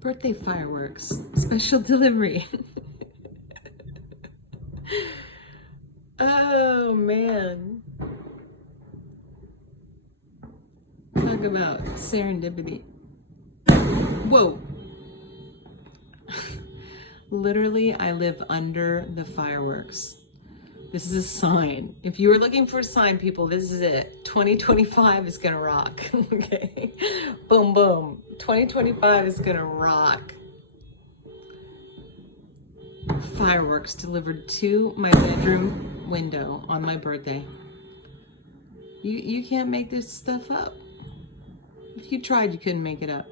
Birthday fireworks, special delivery. Oh man. Talk about serendipity. Whoa. Literally, I live under the fireworks. This is a sign. If you were looking for a sign, people, this is it. 2025 is gonna rock. Okay. Boom, boom. 2025 is gonna rock. Fireworks delivered to my bedroom window on my birthday. You can't make this stuff up. If you tried, you couldn't make it up.